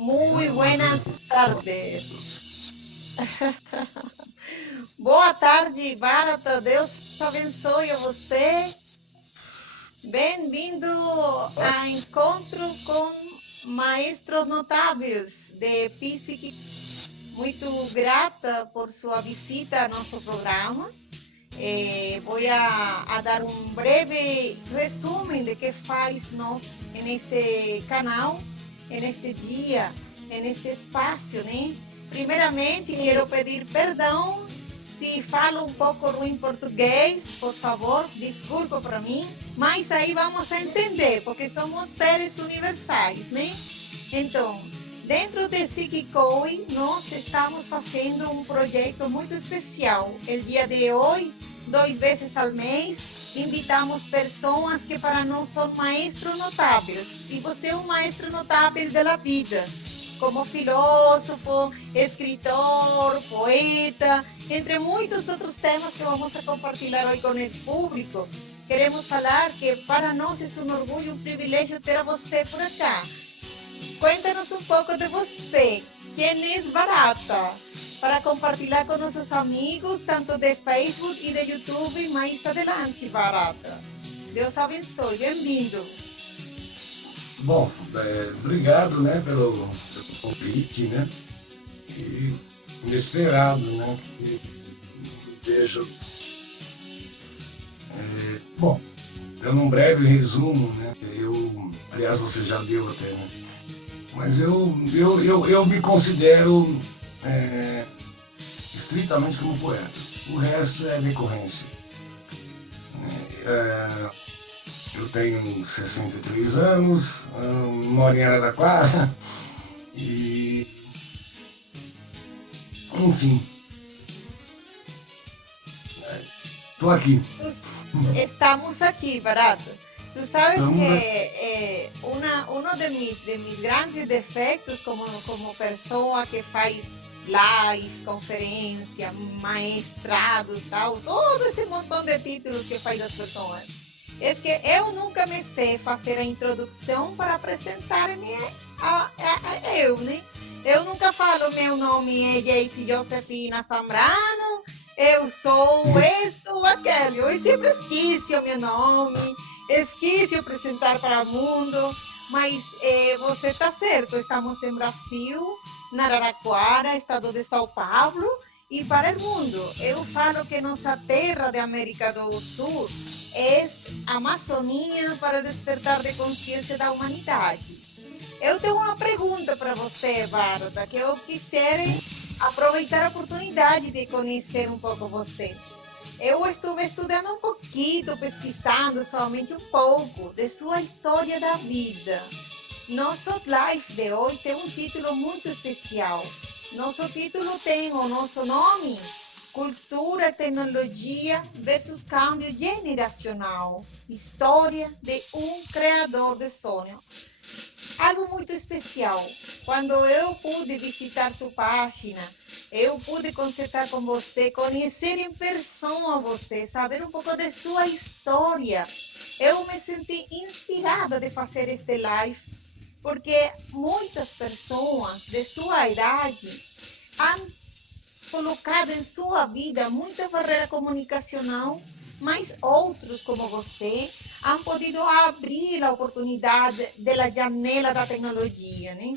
Muy buenas tardes. Boa tarde, Bárbara. Deus abençoe a você. Bem-vindo a Encontro com Maestros Notáveis de Psique. Muito grata por sua visita a nosso programa. Vou a dar um breve resumo de que faz nós neste canal, neste dia, neste espaço, né? Primeiramente, quero pedir perdão se falo um pouco ruim português, por favor, desculpa para mim, mas aí vamos a entender, porque somos seres universais, né? Então, dentro de Psiquicoi, nós estamos fazendo um projeto muito especial. O dia de hoje, 2 vezes ao mês, invitamos pessoas que para nós são maestros notáveis. E você é um maestro notável da vida, como filósofo, escritor, poeta, entre muitos outros temas que vamos a compartilhar hoje com o público. Queremos falar que para nós é um orgulho, um privilégio ter você por acá. Cuéntanos um pouco de você. Quem é Barata? Para compartilhar com nossos amigos, tanto de Facebook e de YouTube, mais adelante, Barata. Deus abençoe. Bem-vindo. Bom, obrigado, né, pelo convite, né? E inesperado, né? Que vejo. Bom, dando um breve resumo, né? Aliás, você já deu até, né? Mas eu me considero estritamente como poeta. O resto é decorrência. Eu tenho 63 anos, moro em Araraquara e, enfim, estou aqui. Estamos aqui, Barato. Tú sabes que uno de mis grandes defectos como persona que faz live, conferência, maestrados, tal, todo esse montão de títulos que faz as pessoas, é que eu nunca me sei fazer a introdução para apresentar-me a eu, né? Eu nunca falo meu nome é Jace Josefina Zambrano, eu sou isso ou aquele. Eu sempre esqueci o meu nome, esqueci apresentar para o mundo, mas você está certo, estamos em Brasil, na Araraquara, estado de São Paulo, e para o mundo. Eu falo que nossa terra de América do Sul é Amazônia para despertar de consciência da humanidade. Eu tenho uma pergunta para você, Bárbara, que eu quisiera aproveitar a oportunidade de conhecer um pouco você. Eu estive estudando um pouquinho, pesquisando somente um pouco de sua história da vida. Nosso live de hoje tem um título muito especial. Nosso título tem o nosso nome, Cultura, Tecnologia versus Câmbio Generacional. História de um Criador de Sonho. Algo muito especial. Quando eu pude visitar sua página, eu pude conversar com você, conhecer em pessoa você, saber um pouco de sua história. Eu me senti inspirada de fazer este live, porque muitas pessoas de sua idade han colocado em sua vida muita barreira comunicacional, mas outros como você han podido abrir a oportunidade da janela da tecnologia, né?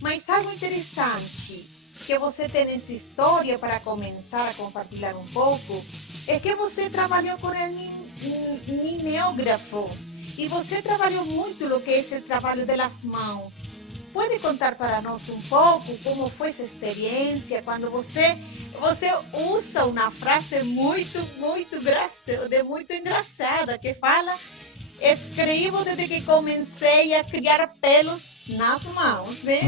Mas algo interessante que você tem em sua história para começar a compartilhar um pouco é que você trabalhou com o mimeógrafo e você trabalhou muito no que é esse trabalho das mãos. Pode contar para nós um pouco como foi essa experiência quando você usa uma frase muito engraçada que fala: escrevo desde que comecei a criar pelos nas mãos, né?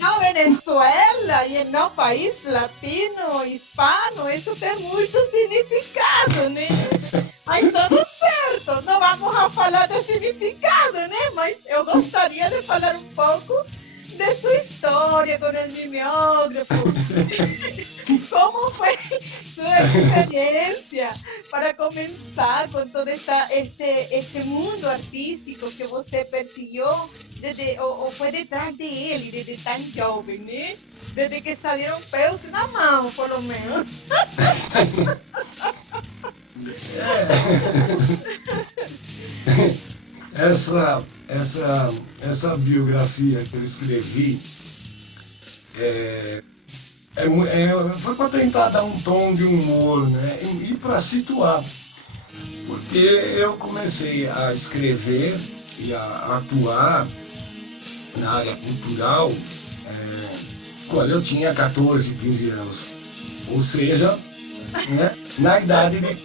Não Venezuela e no país latino, hispano, isso tem muito significado, né? Mas tudo certo, não vamos a falar do significado, né? Mas eu gostaria de falar um pouco de sua história com o mimeógrafo. Como foi sua experiência para começar com todo esse mundo artístico que você perseguiu ou foi detrás dele, desde tão jovem, né? Desde que saíram pelos na mão, pelo menos. Essa biografia que eu escrevi foi para tentar dar um tom de humor, né? E para situar. Porque eu comecei a escrever e a atuar na área cultural quando eu tinha 14, 15 anos. Ou seja, né, na idade de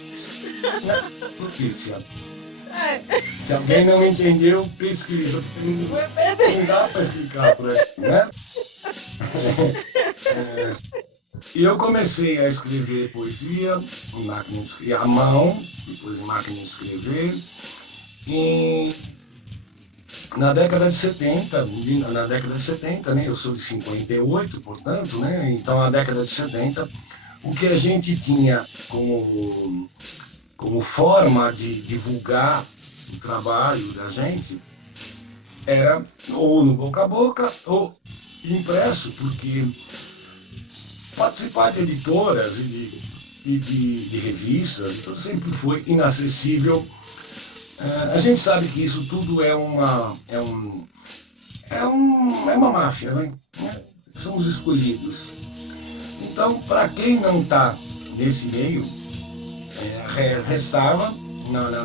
propícia. Se alguém não entendeu, pesquisa. Não dá para explicar por aí, né? E eu comecei a escrever poesia em máquina de escrever à mão, depois em máquina de escrever. E na década de 70, né? Eu sou de 58, portanto, né? Então na década de 70, o que a gente tinha como forma de divulgar o trabalho da gente era ou no boca a boca ou impresso, porque participar de editoras e de revistas, tudo sempre foi inacessível. A gente sabe que isso tudo é uma máfia, né? São os escolhidos. Então, para quem não está nesse meio, restava,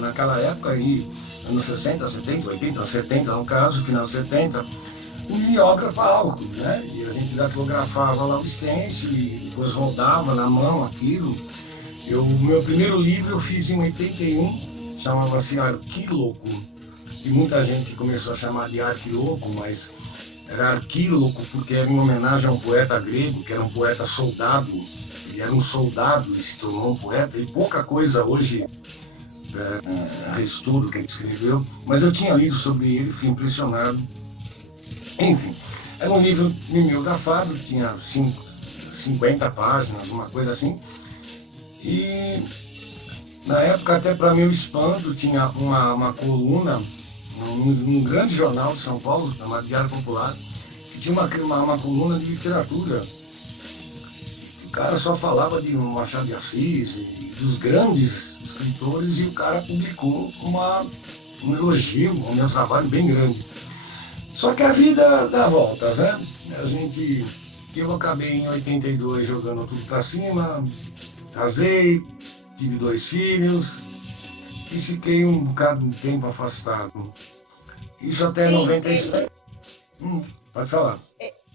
naquela época, aí, anos 60, 70, 80, 70, no caso, final de 70, um mimeógrafo álcool, né? E a gente datilografava lá o stencil e depois rodava na mão aquilo. O meu primeiro livro eu fiz em 81, chamava-se Arquíloco, e muita gente começou a chamar de Arquiloco, mas era Arquíloco porque era em homenagem a um poeta grego, que era um poeta soldado. Ele era um soldado e se tornou um poeta, e pouca coisa hoje restou do que ele escreveu, mas eu tinha lido sobre ele, fiquei impressionado. Enfim, era um livro mimeografado, tinha 50 páginas, uma coisa assim. E na época, até para meu espanto, tinha uma coluna num grande jornal de São Paulo, chamado Diário Popular, que tinha uma coluna de literatura. O cara só falava de Machado de Assis e dos grandes escritores, e o cara publicou um elogio ao meu trabalho bem grande. Só que a vida dá voltas, né? Eu acabei em 82 jogando tudo pra cima, casei, tive 2 filhos e fiquei um bocado de tempo afastado. Isso até 97. Pode falar.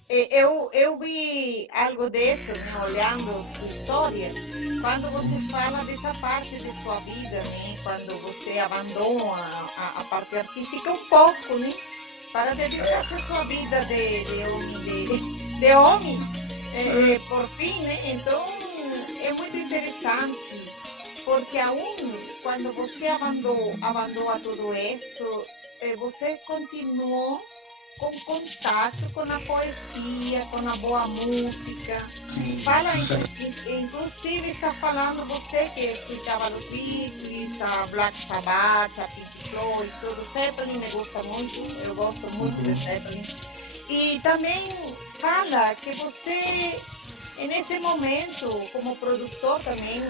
Eu vi algo disso, né, olhando sua história, quando você fala dessa parte de sua vida, né, quando você abandona a parte artística um pouco, né? Para dedicar-se à sua vida de homem, por fim, né? Então é muito interessante, porque aún quando você abandona tudo isso, você continuou com contato com a poesia, com a boa música. Fala, inclusive está falando você que escutava os Beatles, a Black Sabbath, a Pink Floyd, tudo. Zeppelin me gusta muito, eu gosto muito de Zeppelin. E também fala que você, nesse momento, como produtor também,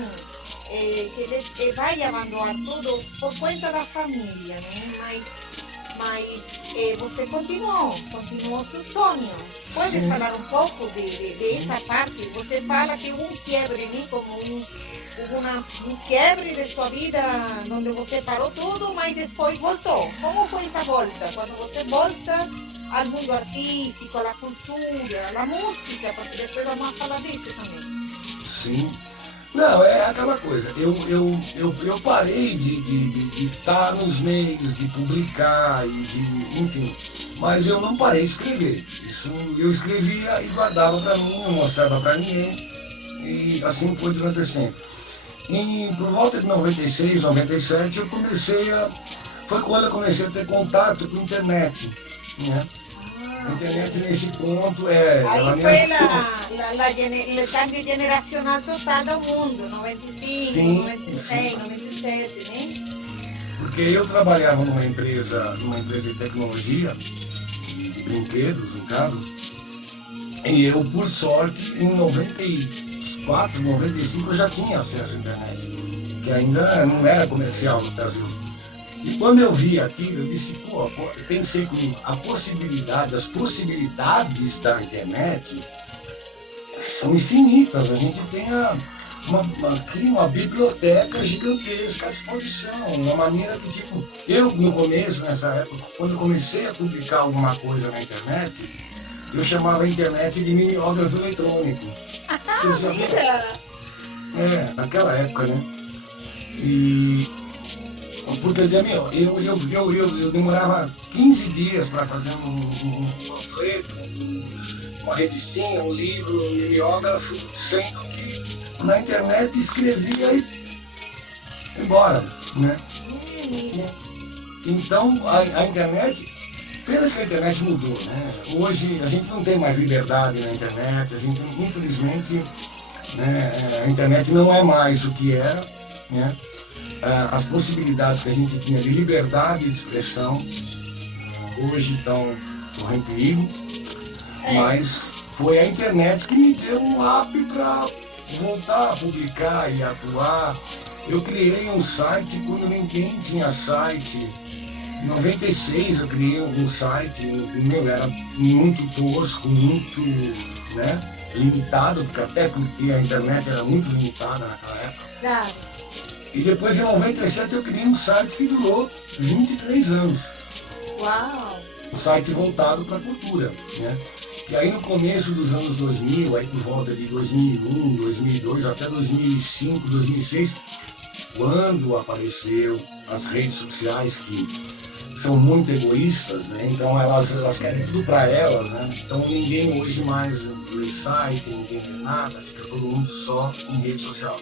que ele vai abandonar tudo por conta da família, né? Mas você continuou seu sonho. Pode falar um pouco dessa parte? Você fala que um quiebre, né? Como um quiebre de sua vida, onde você parou tudo, mas depois voltou. Como foi essa volta? Quando você volta ao mundo artístico, à cultura, à música, porque depois vamos a falar disso também. Sim. Não, é aquela coisa, eu parei de estar nos meios, de publicar, enfim, mas eu não parei de escrever. Isso eu escrevia e guardava para mim, não mostrava para ninguém, e assim foi durante esse tempo. E por volta de 96, 97, foi quando eu comecei a ter contato com a internet, né? A internet nesse ponto Aí foi o cambio generacional total do mundo, 95, sim, 96, sim. 97, né? Porque eu trabalhava numa empresa de tecnologia brinquedos, no caso. E eu, por sorte, em 94, 95, eu já tinha acesso à internet, que ainda não era comercial no Brasil. E quando eu vi aquilo, eu disse, eu pensei que a possibilidade, as possibilidades da internet são infinitas. A gente tem aqui uma biblioteca gigantesca à disposição, uma maneira que, tipo, eu no começo, nessa época, quando comecei a publicar alguma coisa na internet, eu chamava a internet de mimeógrafo eletrônico. Naquela época, né? E porque dizia, eu demorava 15 dias para fazer um panfleto, uma revistinha, um livro, um mimeógrafo, sendo que na internet escrevia e embora, né? Então a internet, pena que a internet mudou, né? Hoje a gente não tem mais liberdade na internet, a gente infelizmente, né, a internet não é mais o que era, né? As possibilidades que a gente tinha de liberdade de expressão hoje estão correndo perigo, mas foi a internet que me deu um up para voltar a publicar e atuar. Eu criei um site quando ninguém tinha site. Em 96 eu criei um site, era muito tosco, muito, né, limitado, até porque a internet era muito limitada naquela época. Claro. E depois, em 97, eu criei um site que durou 23 anos. Uau! Um site voltado para a cultura, né? E aí, no começo dos anos 2000, aí por volta de 2001, 2002, até 2005, 2006, quando apareceu as redes sociais, que são muito egoístas, né? Então elas querem tudo para elas, né? Então ninguém hoje mais lê site, ninguém lê nada, fica todo mundo só em rede social.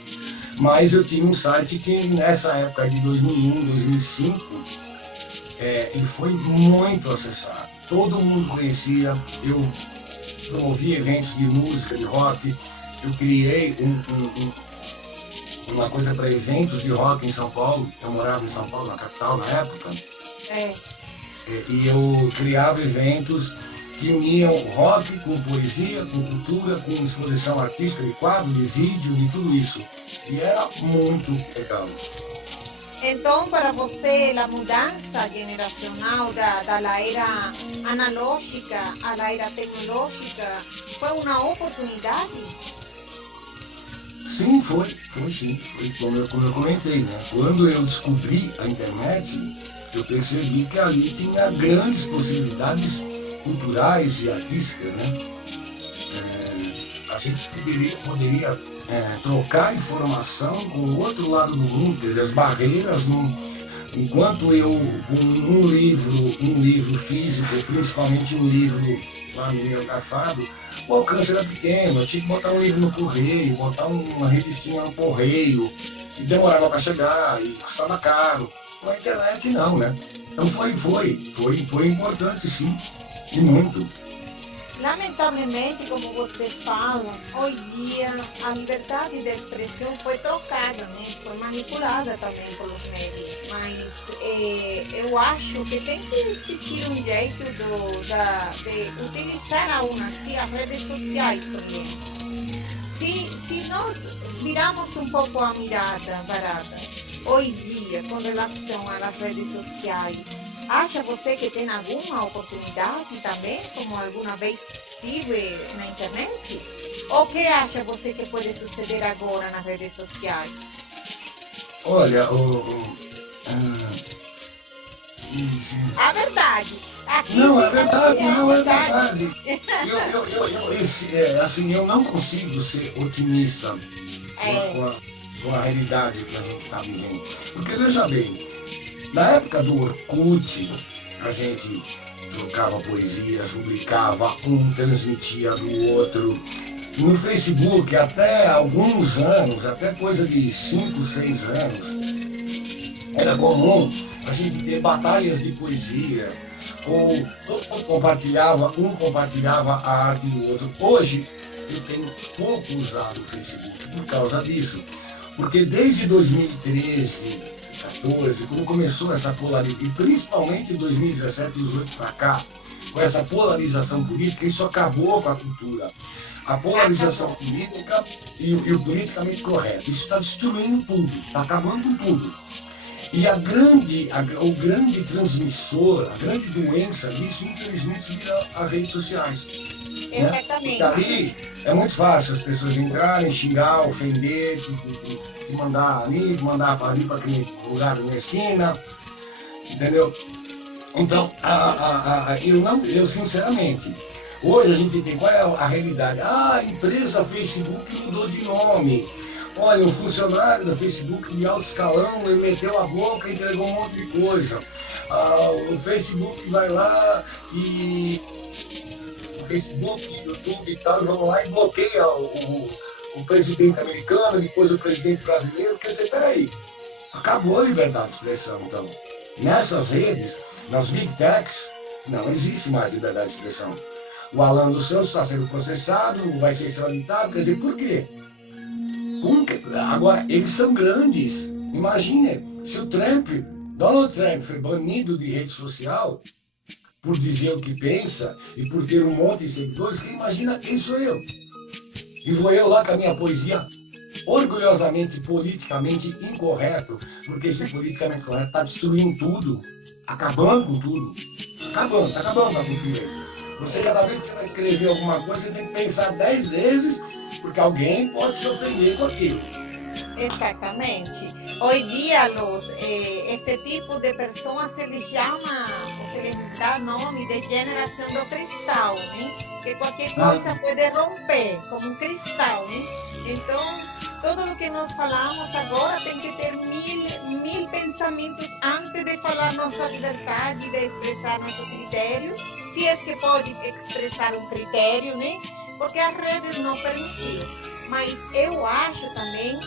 Mas eu tinha um site que nessa época de 2001, 2005, ele foi muito acessado. Todo mundo conhecia, eu promovia eventos de música, de rock, eu criei uma coisa para eventos de rock em São Paulo. Eu morava em São Paulo, na capital, na época. E eu criava eventos que uniam rock com poesia, com cultura, com exposição artística de quadro, de vídeo, de tudo isso. E era muito legal. Então, para você, a mudança generacional da era analógica à era tecnológica foi uma oportunidade? Sim, foi sim. Foi como eu comentei, né? Quando eu descobri a internet, eu percebi que ali tinha grandes possibilidades culturais e artísticas, né? A gente poderia trocar informação com o outro lado do mundo, quer dizer, as barreiras, enquanto eu, um livro físico, principalmente um livro lá no meu grafado, o alcance era pequeno, eu tinha que botar um livro no correio, botar uma revistinha no correio, e demorava para chegar, e custava caro. Com a internet não, né? Então foi importante sim, e muito. Lamentavelmente, como você fala, hoje em dia a liberdade de expressão foi trocada, né? Foi manipulada também pelos médios. Mas eu acho que tem que existir um jeito de utilizar aún assim as redes sociais também. Se nós viramos um pouco a mirada, Barata, hoje em dia, com relação às redes sociais, acha você que tem alguma oportunidade também, como alguma vez tive na internet? Ou que acha você que pode suceder agora nas redes sociais? Olha, a verdade. Aqui não, é verdade, não é verdade. Eu não consigo ser otimista com a realidade que a gente está vivendo. Porque, veja bem, na época do Orkut, a gente trocava poesias, publicava, um transmitia do outro. No Facebook, até alguns anos, até coisa de 5, 6 anos, era comum a gente ter batalhas de poesia, ou um compartilhava a arte do outro. Hoje, eu tenho pouco usado o Facebook por causa disso, porque desde 2013, 14, quando começou essa polarização, e principalmente em 2017, 2018 para cá, com essa polarização política, isso acabou com a cultura. A polarização política e o politicamente correto. Isso está destruindo tudo, está acabando com tudo. E o grande transmissor, a grande doença disso, infelizmente, vira as redes sociais. Exatamente. Né? Ali é muito fácil as pessoas entrarem, xingar, ofender, te mandar ali, mandar para ali, para aquele lugar na esquina, entendeu? Então, eu sinceramente, hoje a gente tem, qual é a realidade? A empresa Facebook mudou de nome. Olha, um funcionário da Facebook de alto escalão, ele meteu a boca e entregou um monte de coisa. O Facebook vai lá e... O Facebook, o YouTube e tal, vão lá e bloqueia o presidente americano, depois o presidente brasileiro. Quer dizer, peraí, acabou a liberdade de expressão, então. Nessas redes, nas Big Techs, não existe mais liberdade de expressão. O Alan dos Santos está sendo processado, vai ser extraditado, quer dizer, por quê? Agora, eles são grandes. Imagine, se o Donald Trump foi banido de rede social por dizer o que pensa e por ter um monte de seguidores, imagina quem sou eu. E vou eu lá com a minha poesia orgulhosamente, politicamente incorreto, porque esse politicamente correto está destruindo tudo, acabando com tudo. Está acabando com a cultura. Você, cada vez que você vai escrever alguma coisa, você tem que pensar 10 vezes, porque alguém pode se ofender com aquilo. Exatamente. Hoje dia, este tipo de pessoas se lhe chama, se lhe dá nome de geração do cristal, né? Que qualquer coisa pode romper, como um cristal, né? Então, tudo o que nós falamos agora tem que ter mil pensamentos antes de falar nossa liberdade, de expressar nosso critério, se é que pode expressar um critério, né? Porque as redes não permitiram. Mas eu acho também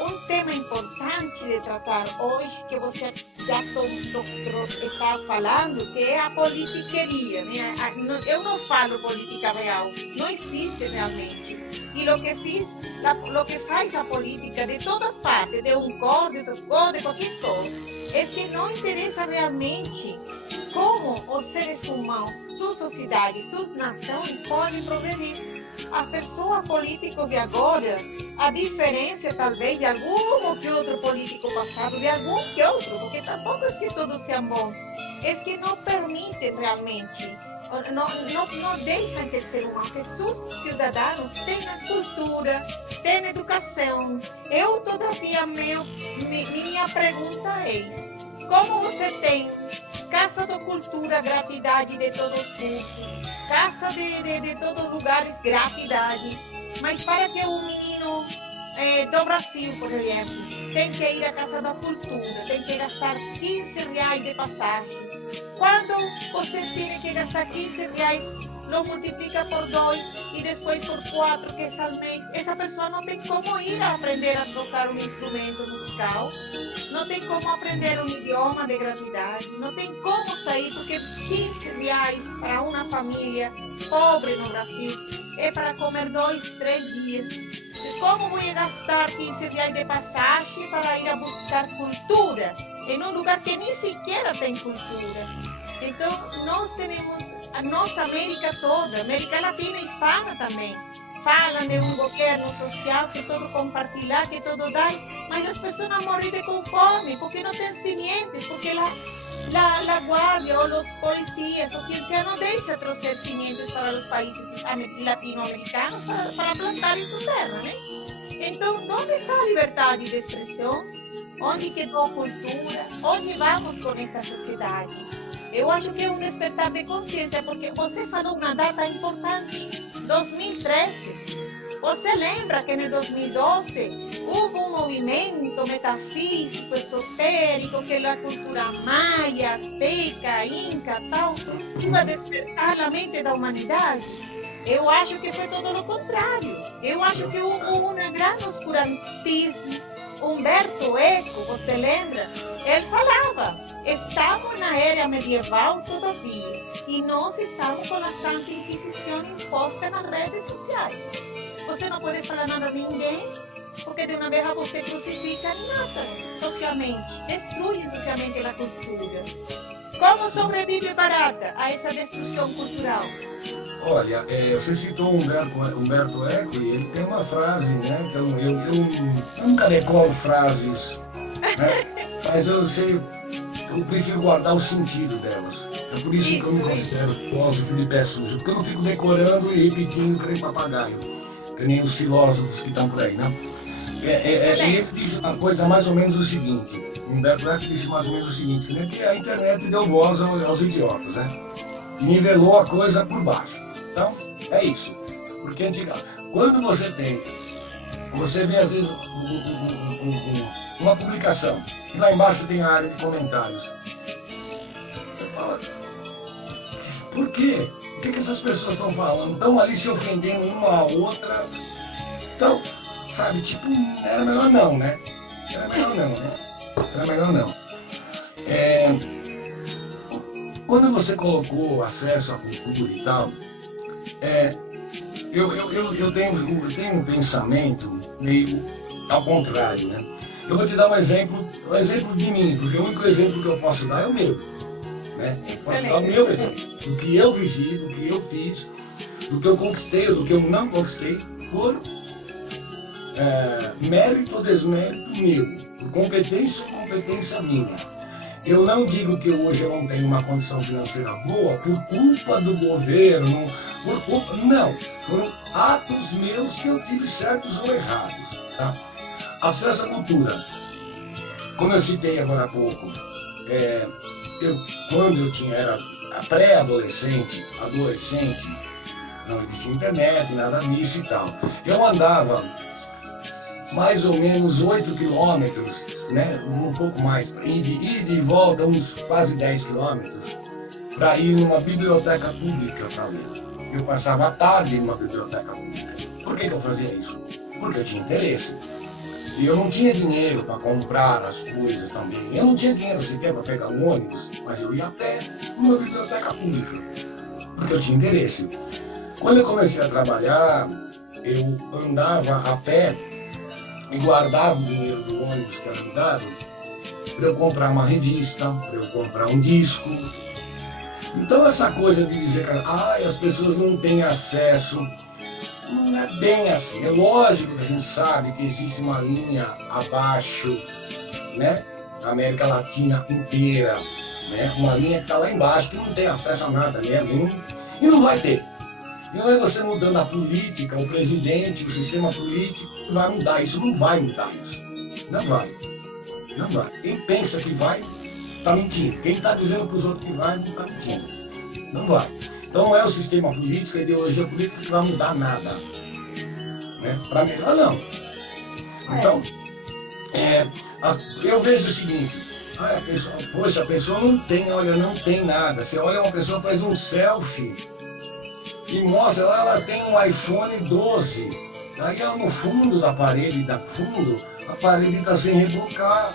um tema importante de tratar hoje, que você já está falando, que é a politiqueria, né? Eu não falo política real, não existe realmente. E o que faz a política de todas partes, de um cor, de outro cor, de qualquer coisa, é que não interessa realmente como os seres humanos, suas sociedades, suas nações podem progredir. As pessoas políticos de agora, a diferença talvez de algum que outro político passado, de algum que outro, porque tampouco é que todos sejam bons, é que não permitem realmente, não deixam que o ser humano, que seus cidadãos tenham cultura, tenham educação. Eu todavia, minha pergunta é, como você tem Casa da Cultura, gratuidade de todo curso, Casa de todos lugares, gratuidade, mas para que um menino do Brasil, por exemplo, tem que ir à Casa da Cultura, tem que gastar R$15 de passagem. Quando você tem que gastar R$15, lo multiplica por 2 e depois por 4, que é ao mês, essa pessoa não tem como ir a aprender a tocar um instrumento musical, não tem como aprender um idioma de gratuidade, não tem como sair, porque R$15 para uma família pobre no Brasil é para comer 2, 3 dias. Como vou gastar R$15 de passagem para ir a buscar cultura em um lugar que nem sequer tem cultura? Então, nós temos a nossa América toda, América Latina e hispana também, falam de um governo social que todo compartilhar, que todo dá, mas as pessoas morrem com fome, porque não têm sementes, porque a guarda ou os policias, ou quem seja, não deixa trazer sementes para os países latino-americanos para plantar em sua terra, né? Então, onde está a liberdade de expressão? Onde quedou a cultura? Onde vamos com esta sociedade? Eu acho que é um despertar de consciência, porque você falou uma data importante, 2013. Você lembra que em 2012 houve um movimento metafísico, esotérico, que a cultura maia, azteca, inca, tal, iba a despertar a mente da humanidade? Eu acho que foi todo o contrário. Eu acho que houve um grande oscurantismo. Humberto Eco, você lembra? Ele falava, estamos na era medieval todavia, e nós estamos com a Santa Inquisição imposta nas redes sociais. Você não pode falar nada a ninguém, porque de uma vez você crucifica e mata socialmente, destrui socialmente a cultura. Como sobrevive Barata a essa destruição cultural? Olha, você citou Humberto Eco e ele tem uma frase, né? Então, eu nunca decoro frases, né? Mas eu prefiro guardar o sentido delas. É por isso que eu me considero filósofo de pé sujo, porque eu não fico decorando e repetindo que nem papagaio, que nem os filósofos que estão por aí, né? Ele disse uma coisa mais ou menos o seguinte, Humberto Eco disse mais ou menos o seguinte, né? Que a internet deu voz aos idiotas, né? E nivelou a coisa por baixo. Então, é isso. Porque quando você vê às vezes uma publicação, e lá embaixo tem a área de comentários. Você fala, por quê? O que essas pessoas estão falando? Estão ali se ofendendo uma a outra. Então, sabe, tipo, era melhor não, né? Era melhor não, né? Era melhor não. Quando você colocou acesso à cultura e tal, eu tenho um pensamento meio ao contrário, né? Eu vou te dar um exemplo de mim, porque o único exemplo que eu posso dar é o meu, né? Eu posso dar o meu exemplo, do que eu vivi, do que eu fiz, do que eu conquistei, do que eu não conquistei, por mérito ou desmérito meu, por competência ou competência minha. Eu não digo que hoje eu não tenho uma condição financeira boa por culpa do governo, por culpa... Não, foram atos meus que eu tive certos ou errados. Tá? Acesso à cultura. Como eu citei agora há pouco, quando eu era pré-adolescente, adolescente, não existia internet, nada disso e tal. Eu andava mais ou menos 8 quilômetros, né, um pouco mais, ida e volta, uns quase 10 quilômetros, para ir numa biblioteca pública para ler. Eu passava a tarde numa biblioteca pública. Por que eu fazia isso? Porque eu tinha interesse. E eu não tinha dinheiro para comprar as coisas também. Eu não tinha dinheiro sequer para pegar um ônibus, mas eu ia a pé numa biblioteca pública, porque eu tinha interesse. Quando eu comecei a trabalhar, eu andava a pé e guardava o dinheiro do ônibus que era me dado para eu comprar uma revista, para eu comprar um disco. Então essa coisa de dizer que as pessoas não têm acesso, não é bem assim. É lógico que a gente sabe que existe uma linha abaixo, né, na América Latina inteira, né, uma linha que está lá embaixo, que não tem acesso a nada mesmo, e não vai ter. E não é você mudando a política, o presidente, o sistema político, que vai mudar isso. Não vai mudar isso. Não vai. Não vai. Quem pensa que vai, está mentindo. Quem está dizendo para os outros que vai, não está mentindo. Não vai. Então não é o sistema político, a ideologia política que vai mudar nada. Né? Para melhor, não. Então, eu vejo o seguinte, a pessoa não tem nada. Você olha uma pessoa, faz um selfie, e mostra, ela tem um iPhone 12. Aí no fundo da parede, a parede está sem rebocar.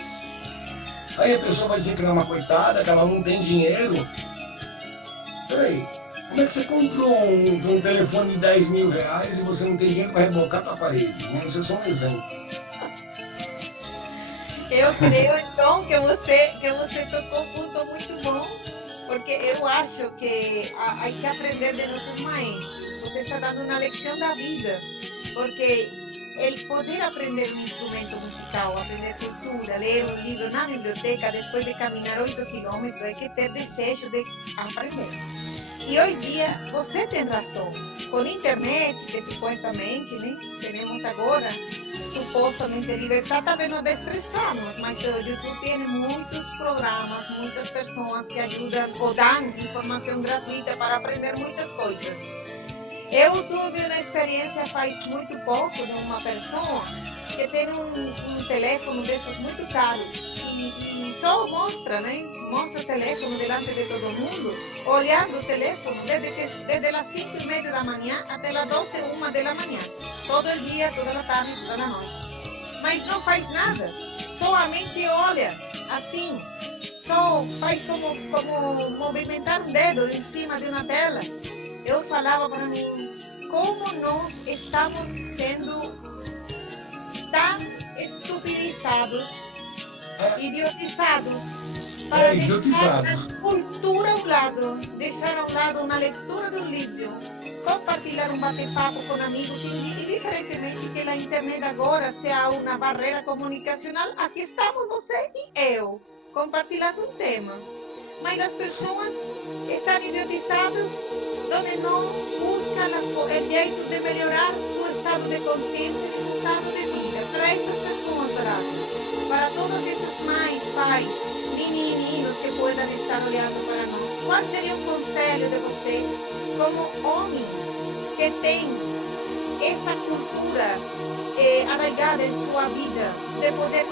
Aí a pessoa vai dizer que ela é uma coitada, que ela não tem dinheiro. Peraí, como é que você comprou um telefone de 10 mil reais e você não tem dinheiro para rebocar a parede? Né? Isso é só um exemplo. Eu creio, então, que você tocou um ponto muito bom, porque eu acho que há que aprender de nossos maestros. Você está dando uma lição da vida, porque el poder aprender um instrumento musical, aprender cultura, ler um livro na biblioteca, depois de caminhar 8 quilômetros, é que ter desejo de aprender. E hoje em dia, você tem razão. Com a internet, que supostamente, né, temos agora, supostamente libertad, talvez nos destressamos, mas o YouTube tem muitos programas, muitas pessoas que ajudam ou dão informação gratuita para aprender muitas coisas. Eu tive uma experiência faz muito pouco de uma pessoa que tem um telefone desses muito caros e só mostra, né? Mostra o telefone delante de todo mundo, olhando o telefone desde as 5:30 da manhã até as 12, 1 da manhã. Todo o dia, toda a tarde, toda a noite. Mas não faz nada, somente olha assim, só faz como movimentar um dedo em cima de uma tela. Eu falava para mim, como nós estamos sendo tão estupidizados, idiotizados, para deixar deixar ao lado uma leitura do livro, compartilhar um bate-papo com amigos, indiferentemente que a internet agora seja uma barreira comunicacional, aqui estamos você e eu, compartilhando um tema. Mas as pessoas estão idiotizadas, onde não buscam o jeito de melhorar seu estado de consciência e seu estado de vida. Para estas pessoas, para todas essas mães, pais, meninos que puedan estar olhando para nós, qual seria o conselho de você, como homem que tem essa cultura arraigada em sua vida, de poder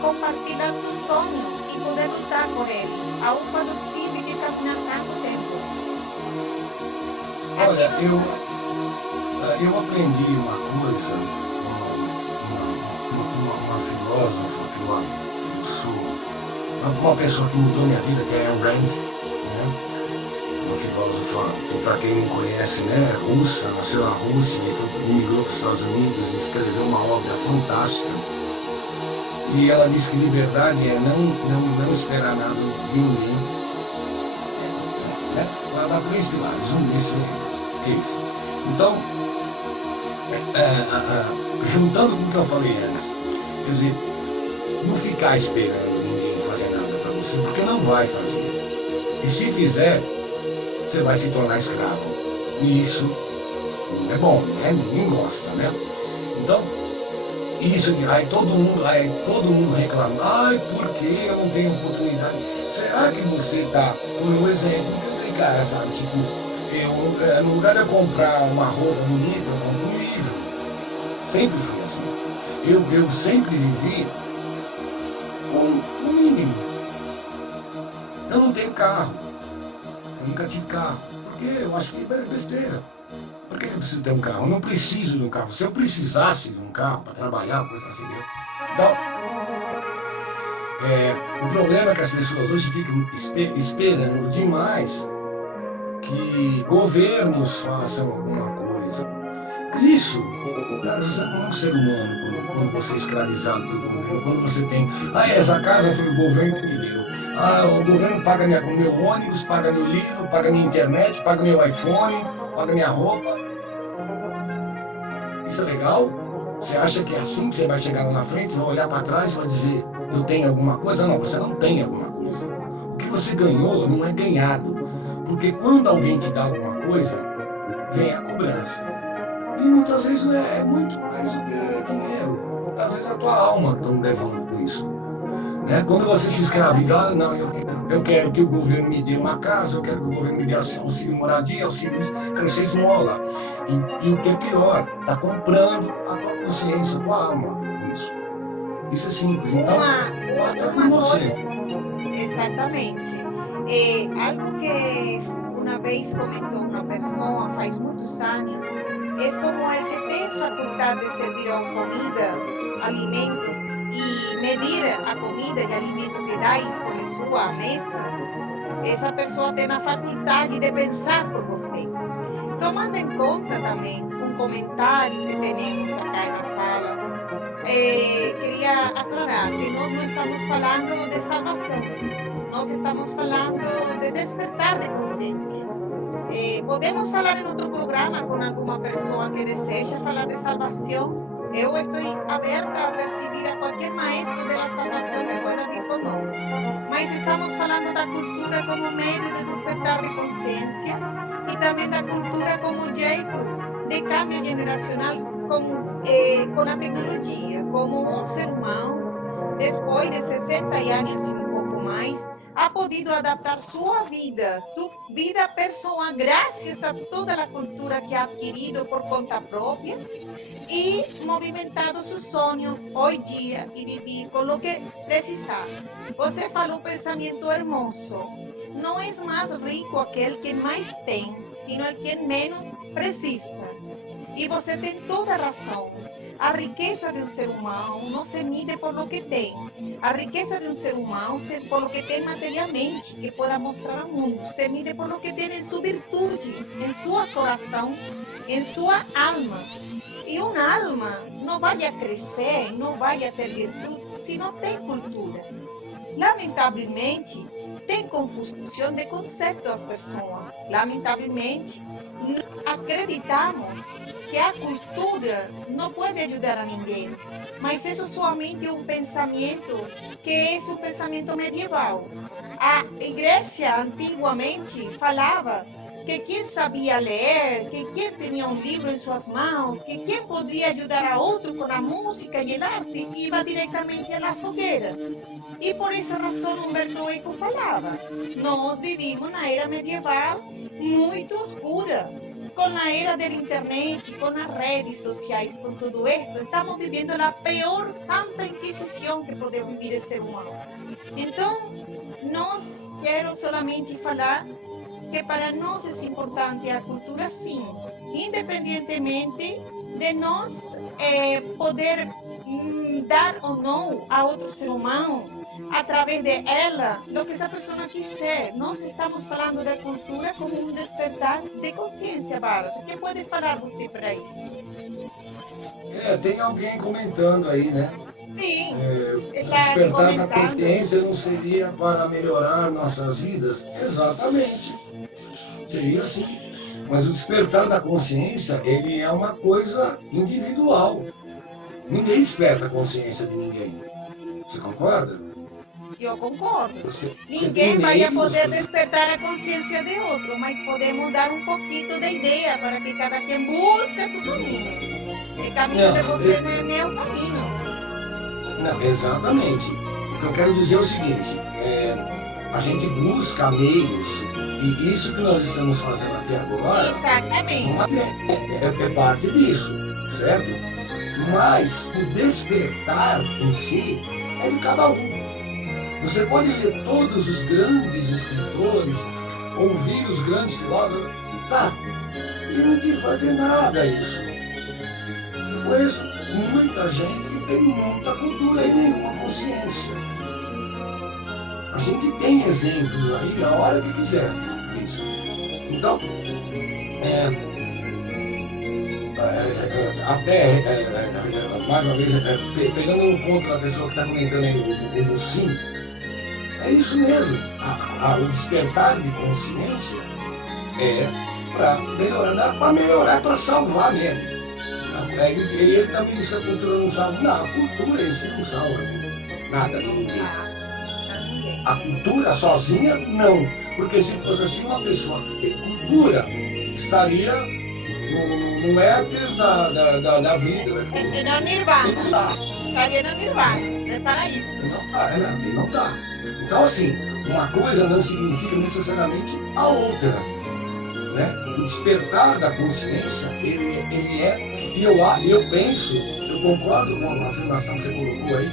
compartilhar seus sonhos e poder lutar por eles, aun quando tive que caminhar tanto tempo? Olha, eu aprendi uma coisa, uma filósofa que eu sou, uma pessoa que mudou minha vida, que é a Ayn Rand, né? Uma filósofa, para quem não conhece, né, russa, nasceu na Rússia e migrou para os Estados Unidos e escreveu uma obra fantástica. E ela diz que liberdade é não esperar nada de ninguém. Né? Ela dá 3 pilares, um desses é esse. Então, juntando com o que eu falei antes, quer dizer, não ficar esperando ninguém fazer nada para você, porque não vai fazer. E se fizer, você vai se tornar escravo. E isso não é bom, né? Ninguém gosta, né? Então, isso, aí todo mundo reclama, por que eu não tenho oportunidade? Será que você está, por um exemplo, cara, sabe, tipo, eu no lugar de eu comprar uma roupa bonita, eu compro um livro. Sempre fui assim. Eu sempre vivi com o mínimo. Eu não tenho carro. Eu nunca tive carro. Porque eu acho que é besteira. Por que eu preciso ter um carro? Eu não preciso de um carro. Se eu precisasse de um carro para trabalhar, coisa assim. Então, o problema é que as pessoas hoje ficam esperando demais que governos façam alguma coisa. Isso, você como um ser humano, quando você é escravizado pelo governo, quando você tem, essa casa foi o governo que me deu. O governo paga meu ônibus, paga meu livro, paga minha internet, paga meu iPhone, paga minha roupa. Isso é legal? Você acha que é assim que você vai chegar lá na frente, vai olhar para trás e vai dizer, eu tenho alguma coisa? Não, você não tem alguma coisa. O que você ganhou não é ganhado. Porque quando alguém te dá alguma coisa, vem a cobrança. E muitas vezes é muito mais do que dinheiro. Muitas vezes é a tua alma que estão levando com isso. Né? Quando você se escraviza, não, eu quero que o governo me dê uma casa, eu quero que o governo me dê auxílio moradia, auxílio, quero ser esmola. E o que é pior, está comprando a tua consciência, a tua alma com isso. Isso é simples. Então, basta com você. Exatamente. Algo que uma vez comentou uma pessoa faz muitos anos, é como el que tem faculdade de servir a comida, alimentos e medir a comida e alimento que dá sobre sua mesa, essa pessoa tem a faculdade de pensar por você. Tomando em conta também um comentário que temos acá na sala, queria aclarar que nós não estamos falando de salvação. Nós estamos falando de despertar de consciência. Podemos falar em outro programa com alguma pessoa que deseja falar de salvação. Eu estou aberta a recibir a qualquer maestro da salvação que pueda vir conosco. Mas estamos falando da cultura como meio de despertar de consciência e também da cultura como jeito de cambio generacional com a tecnologia, como um ser humano, depois de 60 anos e um pouco mais, ha podido adaptar sua vida pessoal, graças a toda a cultura que ha adquirido por conta própria e movimentado seu sonho hoje dia e viver com o que precisar. Você falou pensamento hermoso. Não é mais rico aquele que mais tem, sino el que menos precisa. E você tem toda a razão. A riqueza de um ser humano não se mide por lo que tem. A riqueza de um ser humano é por lo que tem materialmente, que pueda mostrar ao mundo. Se mide por lo que tem em sua virtude, em seu coração, em sua alma. E uma alma não vai a crescer, não vai a ter virtude, se não tem cultura. lamentavelmente, tem confusão de conceito as pessoas. Lamentavelmente, acreditamos que a cultura não pode ajudar a ninguém, mas isso somente é um pensamento que é um pensamento medieval. A igreja antigamente falava que quem sabia ler, que quem tinha um livro em suas mãos, que quem podia ajudar a outro com a música e a arte, ia diretamente à fogueira. E por essa razão Humberto Eco falava, nós vivimos na era medieval muito escura. Com a era da internet, com as redes sociais, com tudo isso, estamos vivendo a pior santa inquisição que pode viver o ser humano. Então, nós quero solamente falar que para nós é importante a cultura, sim, independentemente de nós poder dar ou não a outro ser humano, através de ela, o que essa pessoa quiser. Nós estamos falando da cultura como um despertar de consciência, Bárbara. O que pode falar você para isso? Tem alguém comentando aí, né? Sim, Despertar da consciência não seria para melhorar nossas vidas? Exatamente. Seria assim. Mas o despertar da consciência, ele é uma coisa individual. Ninguém desperta a consciência de ninguém. Você concorda? Eu concordo. Ninguém vai poder despertar a consciência de outro, mas podemos dar um pouquinho de ideia para que cada quem busque seu caminho. O caminho de você não é meu caminho. Não, exatamente. O que eu quero dizer é o seguinte, a gente busca meios, e isso que nós estamos fazendo aqui agora é parte disso, certo? Mas o despertar em si é de cada um. Você pode ler todos os grandes escritores, ouvir os grandes filósofos, e não te fazer nada isso. Eu conheço muita gente que tem muita cultura e nenhuma consciência. A gente tem exemplos aí a hora que quiser. Isso. Então, mais uma vez, pegando no ponto da pessoa que está comentando aí o sim, é isso mesmo. O despertar de consciência é para melhorar, para salvar mesmo. Ele também diz que a cultura não salva. Não, a cultura em si não salva nada de ninguém. A cultura sozinha, não. Porque se fosse assim, uma pessoa que tem cultura estaria no éter da vida. No nirvana. Não dá. Estaria no nirvana, no paraíso. Não dá. Então, assim, uma coisa não significa necessariamente a outra. Né? O despertar da consciência, ele é... E eu penso, eu concordo com a afirmação que você colocou aí,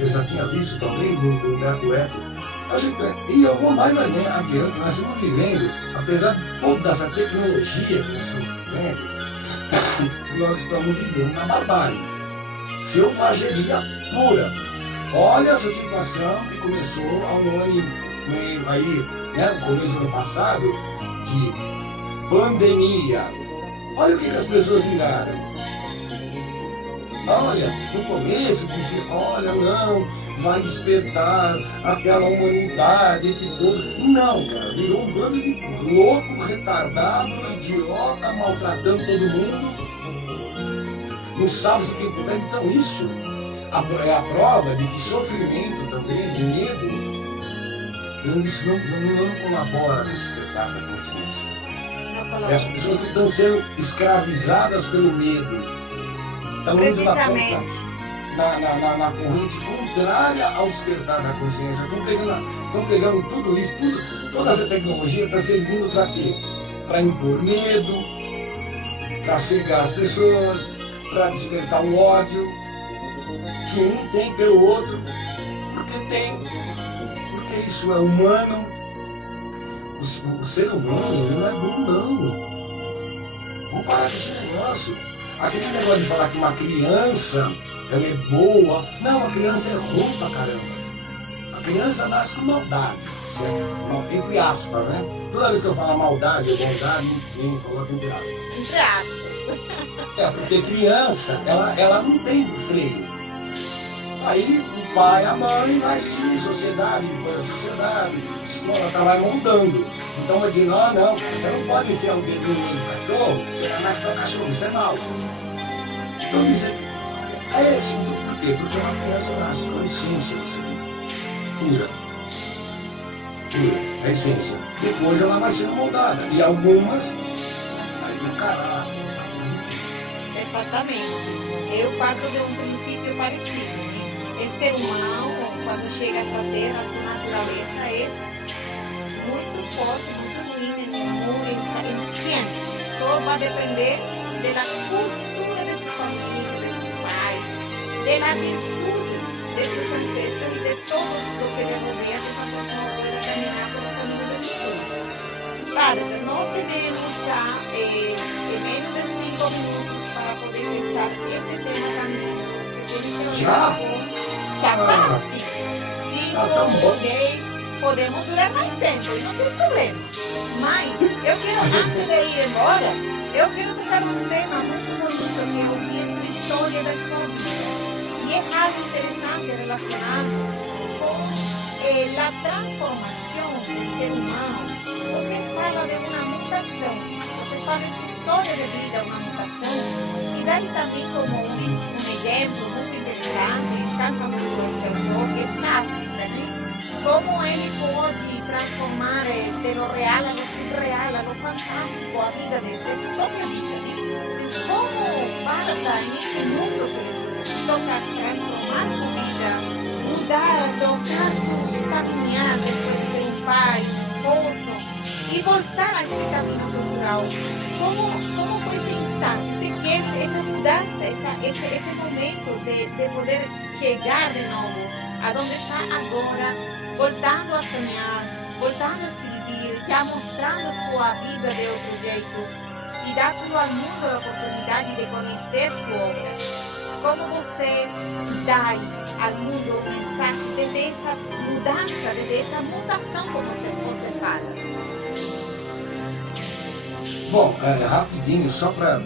eu já tinha visto também do Humberto Eco. E eu vou mais adiante, nós estamos vivendo, apesar de toda essa tecnologia que nós estamos vivendo, nós estamos vivendo na barbárie. Selvageria pura. Olha essa situação que começou há um ano e meio aí, né, no começo do ano passado, de pandemia. Olha o que as pessoas viraram. Olha, no começo disse, olha, não, vai despertar aquela humanidade que todo... Não, cara, virou um bando de louco, retardado, idiota, maltratando todo mundo. Não sabe se quem puder. Então isso é a prova de que sofrimento também, de medo, não colabora no despertar da consciência. E as pessoas estão sendo escravizadas pelo medo. Estão indo na corrente contrária ao despertar da consciência. Estão pegando tudo isso, toda essa tecnologia está servindo para quê? Para impor medo, para cegar as pessoas, para despertar um ódio que um tem pelo outro, porque isso é humano. O ser humano não é bom, não. Vamos parar com esse negócio. Aquele negócio de falar que uma criança ela é boa. Não, a criança é ruim pra caramba. A criança nasce com maldade, certo? Entre aspas, né? Toda vez que eu falo maldade ou bondade, eu coloco entre aspas. Entre aspas. Porque criança, ela não tem freio. Aí o pai, a mãe, vai ali, sociedade, depois a sociedade, escola, tá lá montando. Então vai dizer, não, você não pode enfiar o dedinho no cachorro, você vai matar o cachorro, isso é mal. Então isso é assim, por quê? Porque uma criança nasce com a essência pura, a essência. Depois ela vai sendo moldada. E algumas, aí o caráter. Exatamente. Eu parto de um princípio parecido. O ser humano, quando chega a essa terra, a sua natureza é muito forte, muito ruim en amor, en siempre. Todo va a depender de la cultura de su familia, de sus pais, de la virtud de sus ancestros y de todo lo que le rodea que esa persona pueda caminar por el camino de Jesús. Claro, no tenemos ya menos de 5 minutos para poder pensar este tema tan lindo, que tiene que ver Já? con chapati. 5, 10, podemos durar mais tempo, e não tem problema. Mas eu quero, antes de ir embora, eu quero tocar um tema muito bonito que eu vi em sua história da sua vida. E é algo interessante relacionado com a transformação do ser humano. Você fala de uma mutação, você fala de sua história de vida, uma mutação, e daí também como um exemplo muito interessante, tanto a manipulação que é tática, né? Como ele pode transformar de lo real a lo surreal, a lo fantástico, a vida de sua própria vida, né? Como Marta, nesse mundo que toca transformar sua vida, mudar, tocar sua caminhar depois de ser um pai, esposo, e voltar a esse caminho cultural. Como foi esse instante, essa mudança, esse momento de poder chegar de novo aonde está agora, voltando a sonhar, voltando a escrever, já mostrando sua vida de outro jeito e dando ao mundo a oportunidade de conhecer sua obra. Como você dá ao mundo o mensagem desde essa mudança, desde essa mutação como você fala? Bom, rapidinho, só para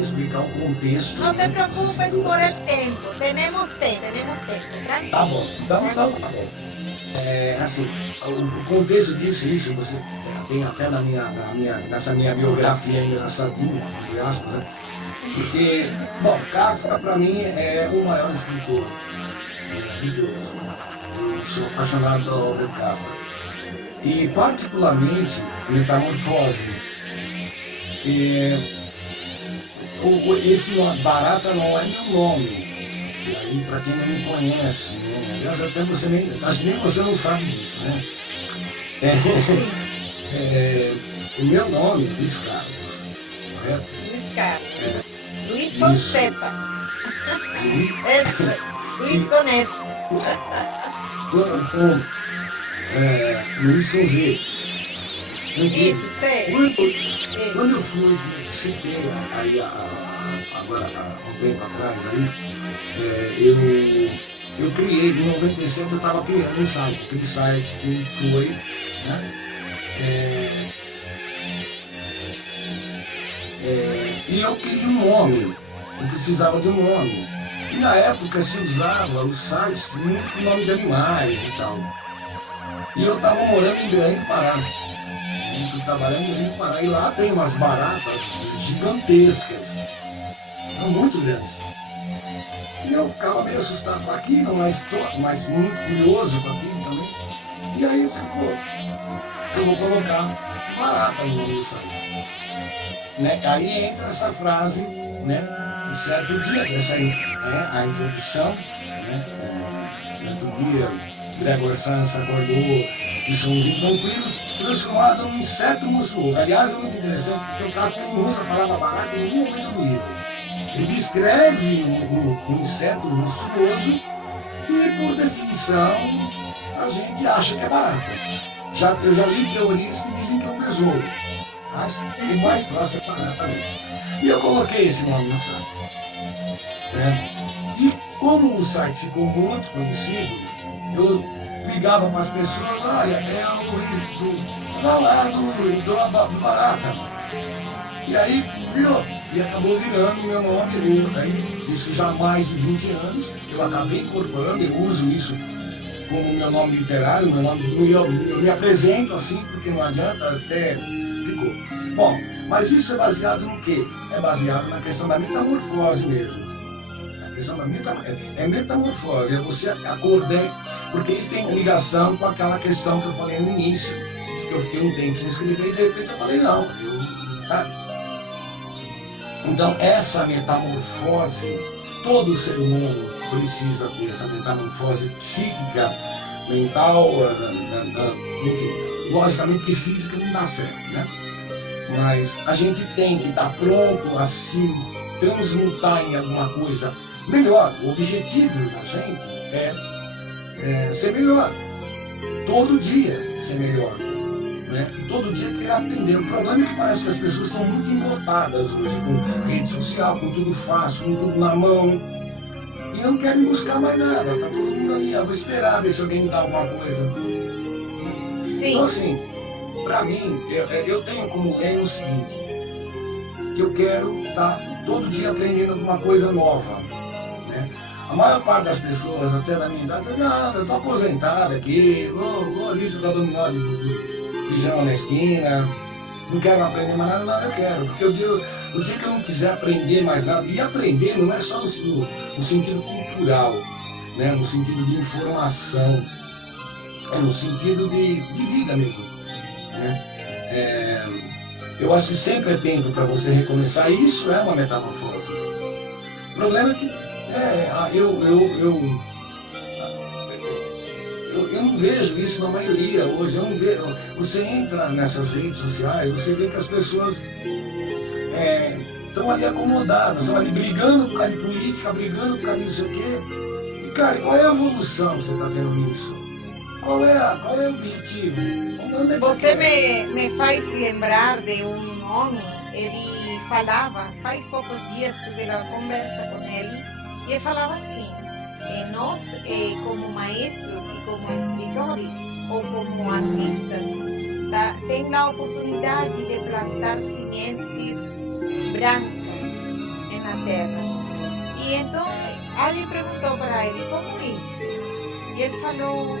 explicar o contexto. Não te preocupes por el tempo, temos tempo. Tá bom, então tá bom. Assim, o contexto disso, você tem até nessa minha biografia engraçadinha, entre aspas, né? Porque, bom, Kafka para mim é o maior escritor de Deus. Eu sou apaixonado pela obra de Kafka. E particularmente Metamorfose. Esse Barata não é meu nome. E aí, para quem não me conhece, né? Aliás, até você acho que nem você não sabe disso, né? O meu nome é Luiz Carlos, correto? Luiz Carlos. Luiz com Z. Luiz com S. Luiz com Z. Isso, sei. Quando eu fui, citei aí agora há um tempo atrás, aí, eu criei, em 97 eu estava criando um site, aquele site que foi, né? E eu queria um nome, eu precisava de um nome. E na época se usava os sites muito com nome de animais e tal. E eu estava morando em Belém do Pará. Eu trabalhando em Belém do Pará. E lá tem umas baratas gigantescas. São muito grandes. E eu ficava meio assustado com aquilo, mas muito curioso com aquilo também. E aí eu disse, pô, eu vou colocar barata no nome do site. Né? Aí entra essa frase, né? Um certo dia, essa aí, né? A introdução, né? Certo dia, Gregor Samsa acordou de sons intranquilos, transformado num inseto monstruoso. Aliás, é muito interessante, porque o Kafka não usa a palavra barata em nenhum momento do livro. Ele descreve um inseto monstruoso e, por definição, a gente acha que é barata. Eu já li teorias que dizem que é um besouro. Mas o mais próximo é barata mesmo. E eu coloquei esse nome no site. Certo? E como o site ficou muito conhecido, eu ligava para as pessoas, olha, é o Luiz do Barata. E aí virou, e acabou virando o meu nome. Aí, isso já há mais de 20 anos, eu acabei incorporando, eu uso isso como meu nome literário, meu nome, eu me apresento assim, porque não adianta, até ficou. Bom, mas isso é baseado no quê? É baseado na questão da metamorfose mesmo. A questão da metamorfose, é você acordar, porque isso tem ligação com aquela questão que eu falei no início, que eu fiquei um tempo sem escrever e de repente eu falei, não, sabe? Então, essa metamorfose, todo ser humano precisa ter essa metamorfose psíquica, mental, enfim, logicamente que física não dá certo, né? Mas a gente tem que estar pronto a se transmutar em alguma coisa melhor. O objetivo da gente é ser melhor. Todo dia ser melhor. Né? Todo dia querer aprender. O problema é que parece que as pessoas estão muito embotadas hoje com rede social, com tudo fácil, com tudo na mão. E não querem buscar mais nada. Tá todo mundo ali, vou esperar ver se alguém me dá alguma coisa. Sim. Então assim, para mim, eu tenho como é o seguinte, eu quero estar todo dia aprendendo alguma coisa nova. Né? A maior parte das pessoas, até da minha idade, eu estou aposentado aqui, vou ali jogar dominó de pijama na esquina, não quero aprender mais nada, não, eu quero. Porque o dia que eu não quiser aprender mais nada, e aprender não é só no sentido cultural, né? No sentido de informação, é no sentido de vida mesmo. Né? Eu acho que sempre é tempo para você recomeçar, e isso é uma metamorfose. O problema é que eu não vejo isso na maioria hoje. Eu não vejo. Você entra nessas redes sociais, você vê que as pessoas estão ali acomodadas, estão ali brigando por causa de política, brigando por causa de não sei o quê. E, cara, qual é a evolução que você está tendo nisso? Qual é o objetivo? Onde é que Você me faz lembrar de um homem, ele falava, faz poucos dias tive uma conversa com ele, e ele falava assim, nós como maestros e como escritores, ou como artistas, tem a oportunidade de plantar sementes brancas na terra. E então, alguém perguntou para ele, como isso? E ele falou,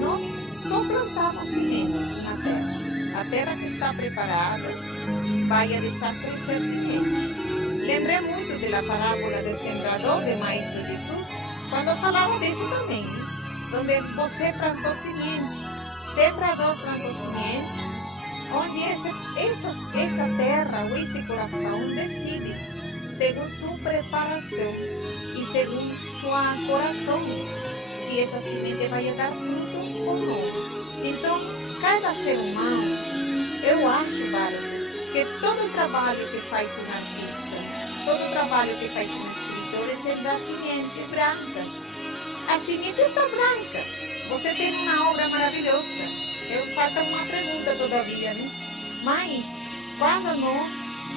nós só plantamos sementes na terra. A terra que está preparada vai deixar crescer sementes. Lembrei muito da parábola do sembrador de Maestro Jesus, quando falava disso também, onde você plantou sementes, sembrador plantou sementes, onde essa terra, ou esse coração decide, segundo sua preparação e segundo sua coração, se essa semente vai dar fruto ou não. Então, cada ser humano, eu acho, Bárbara, que todo o trabalho que faz um artista, todo o trabalho que faz um escritor é sembrar semente branca. A semente está branca. Você tem uma obra maravilhosa. Eu faço uma pergunta todavia, né? Mas, quando nós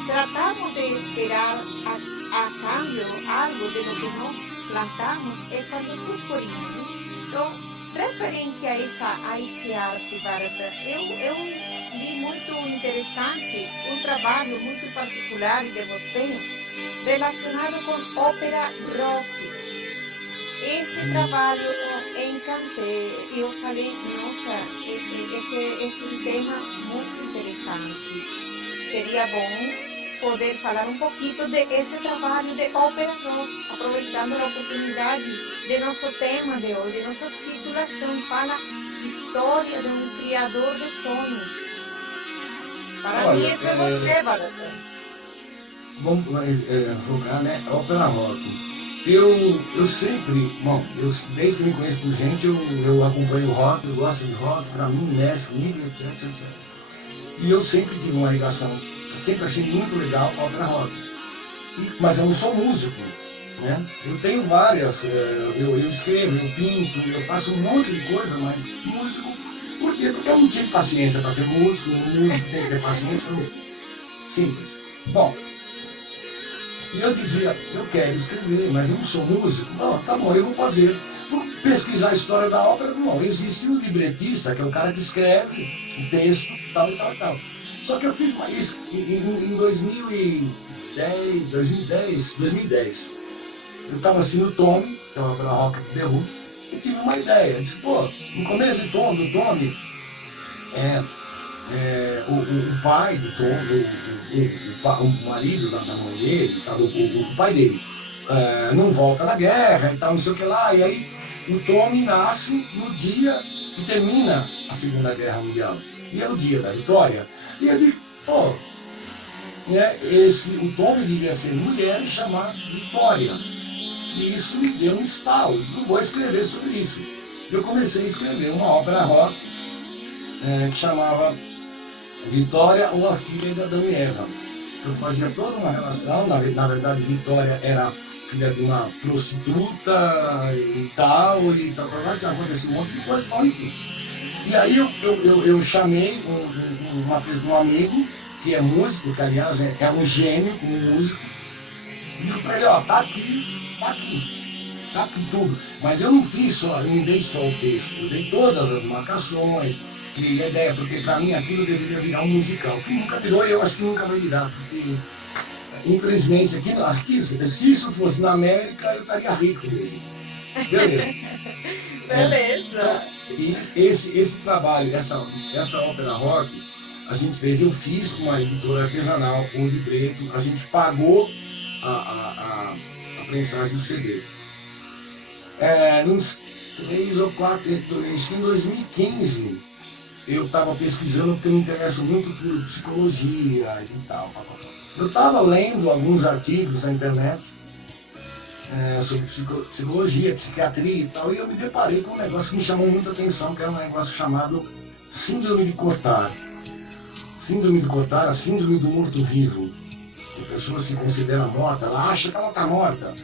tratamos de esperar a cambio algo de lo que nós plantamos, é quando sofrimos, né? Então, referente a esse arte, Bárbara, eu vi muito interessante um trabalho muito particular de você relacionado com ópera rock. Esse trabalho encantei e eu falei, nossa, esse é um tema muito interessante. Seria bom poder falar um pouquinho desse trabalho de ópera rock, aproveitando a oportunidade de nosso tema de hoje, de nossa titulação, fala história de um criador de sonhos. Para mim, isso é você, Bárbara. Vamos jogar, né? Ópera rock. Eu sempre, desde que me conheço por gente, eu acompanho rock, eu gosto de rock, pra mim mexe comigo, etc. E eu sempre tive uma ligação, sempre achei muito legal a ópera rock. Mas eu não sou músico, né? Eu tenho várias, eu escrevo, eu pinto, eu faço um monte de coisa, mas músico, por quê? Porque eu não tive paciência para ser músico, o músico tem que ter paciência, simples. Bom, e eu dizia, eu quero escrever, mas eu não sou músico. Não, tá bom, eu vou fazer. Vou pesquisar a história da ópera. Não, existe um libretista, que é o cara que escreve o texto, tal. Só que eu fiz isso em 2010. Eu estava assistindo o Tommy, que é uma ópera rock de The Who, e tive uma ideia. Eu disse, pô, no começo do Tommy, o pai do Tom, o marido da mãe dele, o pai dele, não volta da guerra e tal, não sei o que lá, e aí o Tommy nasce no dia que termina a Segunda Guerra Mundial, e é o dia da vitória. E eu digo, pô, o Tommy devia ser mulher e chamar Vitória. E isso me deu um estalo, não vou escrever sobre isso. Eu comecei a escrever uma ópera rock que chamava Vitória ou a Filha de Adão e Eva. Eu fazia toda uma relação, na verdade Vitória era filha de uma prostituta e tal, que aconteceu um monte de coisa, enfim. E aí eu chamei um amigo, que é músico, que aliás é um gênio como músico, e digo para ele, ó, tá aqui tudo. Mas eu não dei só o texto, eu dei todas as marcações, criei a ideia, porque para mim aquilo deveria virar um musical, que nunca virou e eu acho que nunca vai virar, porque infelizmente aqui se isso fosse na América, eu estaria rico dele. Beleza. Beleza. E esse trabalho, essa ópera rock, a gente fez, eu fiz com uma editora artesanal, com o libreto, a gente pagou a prensagem do CD. Nos 3 ou 4 editores, em 2015, eu estava pesquisando, porque eu me interesso muito por psicologia e tal. Eu estava lendo alguns artigos na internet sobre psicologia, psiquiatria e tal, e eu me deparei com um negócio que me chamou muita atenção, que é um negócio chamado Síndrome de Cotard. Síndrome de Cotard, a síndrome do morto-vivo. A pessoa se considera morta, ela acha que ela está morta. Eu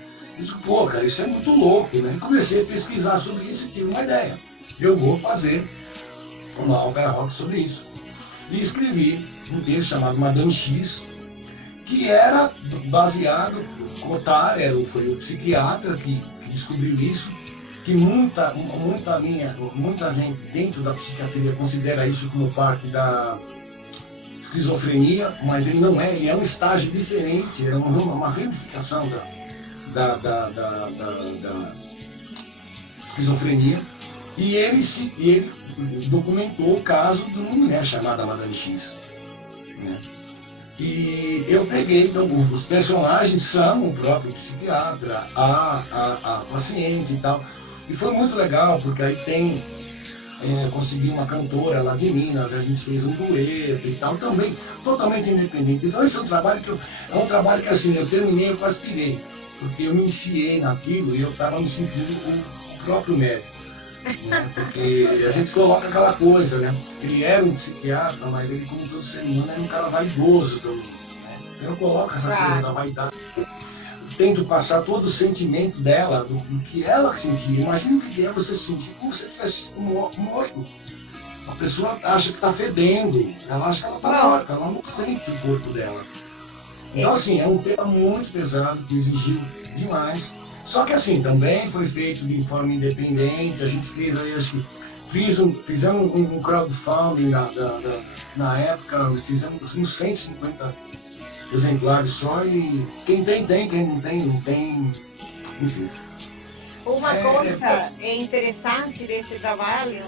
disse, pô, cara, isso é muito louco, né? E comecei a pesquisar sobre isso e tive uma ideia. Eu vou fazer uma ópera rock sobre isso. E escrevi um texto chamado Madame X, que era baseado, Cotard foi o psiquiatra que descobriu isso, que muita gente dentro da psiquiatria considera isso como parte da esquizofrenia, mas ele não é, ele é um estágio diferente, é uma ramificação da esquizofrenia, e ele documentou o caso de uma mulher chamada Madame X, né? E eu peguei, então, os personagens são o próprio psiquiatra, a paciente e tal, e foi muito legal, porque aí consegui uma cantora lá de Minas, a gente fez um dueto e tal, também totalmente independente. Então esse é um trabalho que assim, eu terminei, eu quase tirei, porque eu me enfiei naquilo e eu estava me sentindo o próprio médico, né? Porque a gente coloca aquela coisa, né? Ele era um psiquiatra, mas ele, como todo ser humano, era um cara vaidoso também, né? Eu coloco essa coisa da vaidade. Tento passar todo o sentimento dela, do que ela sentia. Imagina o que é você sentir como se estivesse morto. A pessoa acha que está fedendo, ela acha que ela está morta, ela não sente o corpo dela. Então, assim, é um tema muito pesado, que exigiu demais. Só que, assim, também foi feito de forma independente. A gente fez aí, acho que fizemos um crowdfunding na época, fizemos uns 150 exemplares só, e quem tem, quem não tem, não tem, enfim. Uma coisa interessante desse trabalho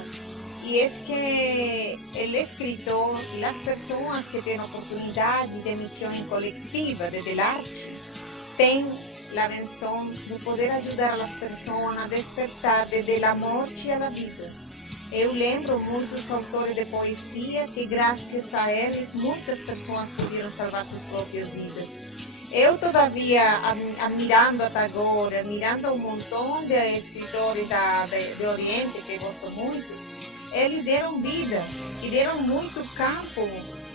é que o escritor, as pessoas que têm oportunidade de missão coletiva desde a arte, têm a benção de poder ajudar as pessoas a despertar desde a morte à vida. Eu lembro muitos autores de poesia que, graças a eles, muitas pessoas puderam salvar suas próprias vidas. Eu todavia, mirando até agora, mirando um montão de escritores do Oriente, que gosto muito, eles deram vida e deram muito campo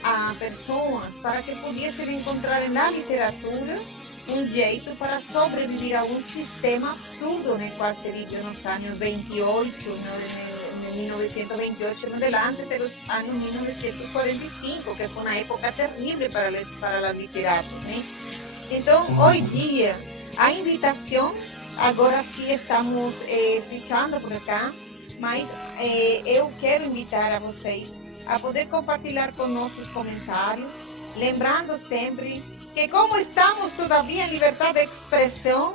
a pessoas para que pudessem encontrar na literatura um jeito para sobreviver a um sistema absurdo no qual se viveu nos anos 28, 1928 en adelante de los años 1945, que fue una época terrible para los literatos, ¿eh? Entonces, hoy día, a invitación, agora sí estamos fichando por acá, mas eu quero invitar a vocês a poder compartilhar com nossos comentários, lembrando sempre que como estamos todavia em liberdade de expressão,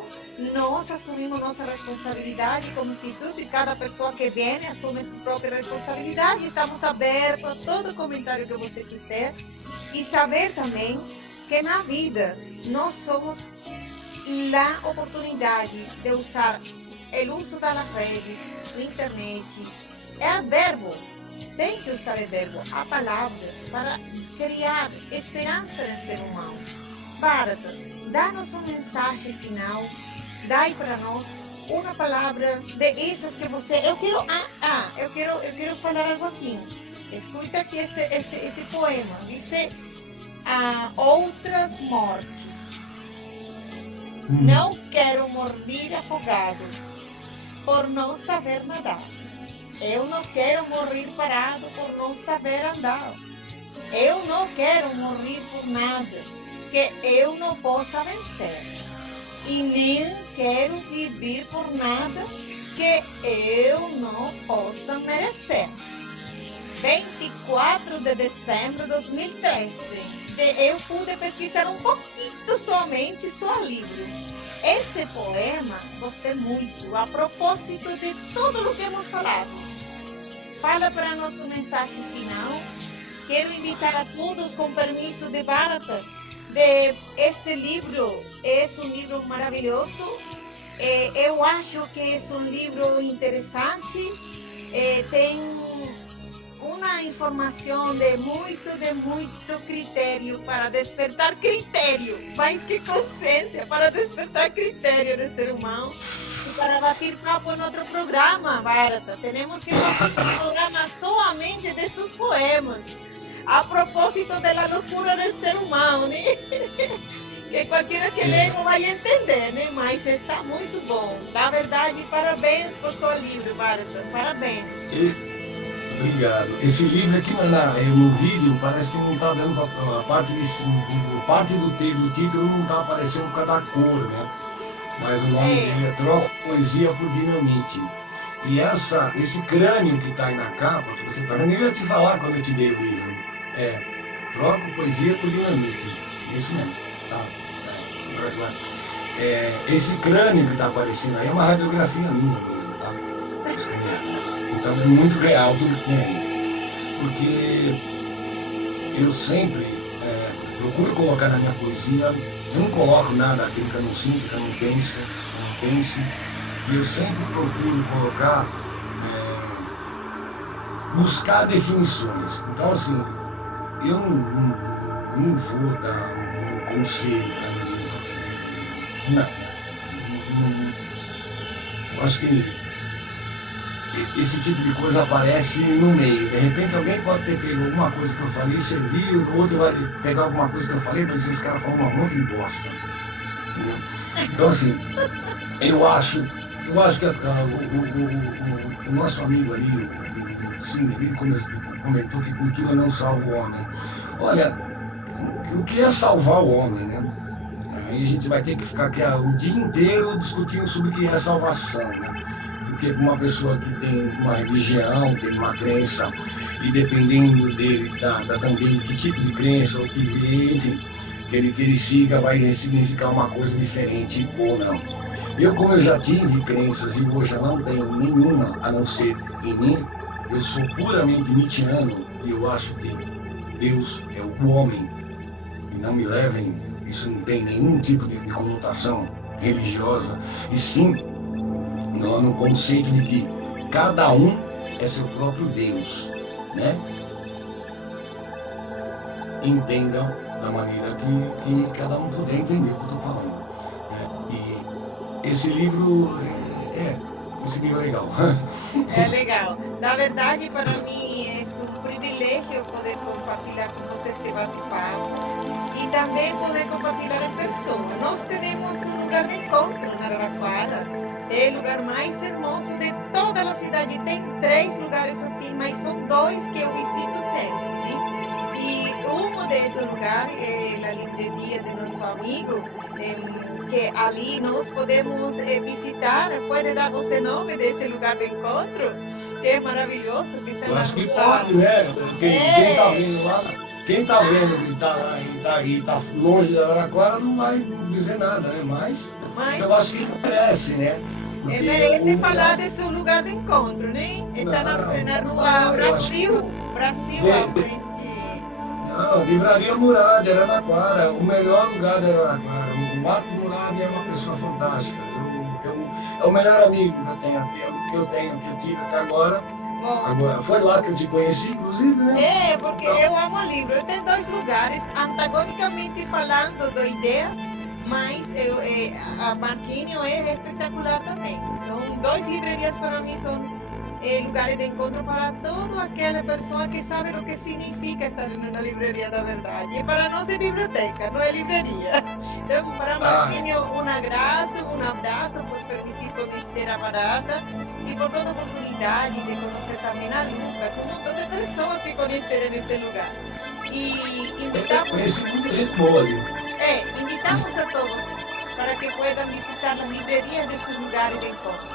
nós assumimos nossa responsabilidade como instituto e cada pessoa que vem assume sua própria responsabilidade. Estamos abertos a todo comentário que você quiser e saber também que na vida nós somos a oportunidade de usar o uso das redes, da internet, é o verbo, tem que usar o verbo, a palavra, para criar esperança no ser humano. Bharata, dá-nos uma mensagem final, dai para nós uma palavra de essas que você... Eu quero falar algo aqui. Escuta aqui esse poema. Diz outras mortes. Não quero morrer afogado por não saber nadar. Eu não quero morrer parado por não saber andar. Eu não quero morrer por nada que eu não possa vencer. E nem quero viver por nada que eu não possa merecer. 24 de dezembro de 2013. Eu pude pesquisar um pouquinho somente seu livro. Esse poema gostei muito, a propósito de tudo o que hemos falado. Fala para nós uma mensagem final. Quero invitar a todos, com permisso de Bharata, de este livro. É um livro maravilhoso. Eu acho que é um livro interessante. Tem uma informação de muito critério para despertar critério, mais que consciência, para despertar critério do ser humano e para bater papo em outro programa, Bharata. Temos que fazer um programa somente de seus poemas, a propósito da loucura do ser humano, né? Que qualquer que lê não vai entender, né? Mas está muito bom. Na verdade, parabéns por seu livro, Bharata. Parabéns. Obrigado. Esse livro aqui no vídeo parece que não está dando a parte do título não está aparecendo por causa da cor, né? Mas o nome dele é Troco Poesia por Dinamite. E esse crânio que está aí na capa, que você está vendo, eu ia te falar quando eu te dei o livro. Troco Poesia por Dinamite. Isso mesmo. Tá. Esse crânio que está aparecendo aí é uma radiografia minha mesmo, tá? Então é muito real tudo que tem aí. Porque eu sempre procuro colocar na minha poesia, eu não coloco nada aquilo que eu não sinto, que eu não pense. E eu sempre procuro colocar, buscar definições. Então assim, eu não vou dar um conselho para ninguém. Não. Eu acho que esse tipo de coisa aparece no meio. De repente alguém pode ter pego alguma coisa que eu falei, servir, o outro vai pegar alguma coisa que eu falei, mas os caras falam um monte de bosta. Entendeu? Então assim, eu acho que o nosso amigo ali, sim, ele comentou que cultura não salva o homem. Olha, o que é salvar o homem, né? Aí a gente vai ter que ficar aqui o dia inteiro discutindo sobre o que é salvação, né? Porque uma pessoa que tem uma religião, tem uma crença, e dependendo dele, também que tipo de crença, ou que enfim, que ele siga, vai significar uma coisa diferente ou não. Como eu já tive crenças e hoje eu não tenho nenhuma a não ser em mim, eu sou puramente nietzschiano e eu acho que Deus é o homem. E não me levem, isso não tem nenhum tipo de conotação religiosa, e sim no conceito de que cada um é seu próprio Deus, né? Entendam da maneira que cada um puder entender o que eu estou falando. E esse livro é legal. É legal. Na verdade, para mim é um privilégio poder compartilhar com vocês este bate-papo e também poder compartilhar em pessoa. Nós temos um lugar de encontro na Araraquara. É o lugar mais hermoso de toda a cidade. Tem 3 lugares assim, mas são 2 que eu visito sempre, né? E um desses lugares é a livraria de nosso amigo, que ali nós podemos visitar. Pode dar você nome desse lugar de encontro? que é maravilhoso que está Eu na acho que rua. pode, né? Quem tá É, vendo lá, quem tá vendo que tá lá e tá longe da Araraquara não vai dizer nada, né? Mas mas eu acho que merece, né? Porque o merece falar lugar. de seu lugar de encontro, né? Está na rua Não, eu acho que. Brasil, à Vê, frente. não, Livraria Murad, de Araraquara, o melhor lugar de Araraquara. O Marco Murad é uma pessoa fantástica. É o melhor amigo que que eu tive até agora. Bom, Foi lá que eu te conheci, inclusive, né? porque Então, eu amo livro. Eu tenho dois lugares, antagonicamente falando da ideia, mas a Marquinho é espetacular também. Então, dois livrarias para mim são lugares de encontro para toda aquela pessoa que sabe o que significa estar em uma livraria da verdade. E para nós é biblioteca, não é livraria. Então, para ah, Marquinho, um abraço por permitir conhecer a Barata e por toda a oportunidade de conhecer também a Lucas, um montão de pessoas que conheceram esse lugar. E eu conheci muita gente boa ali. invitamos a todos para que puedan visitar las librarias de sus lugares de encontro.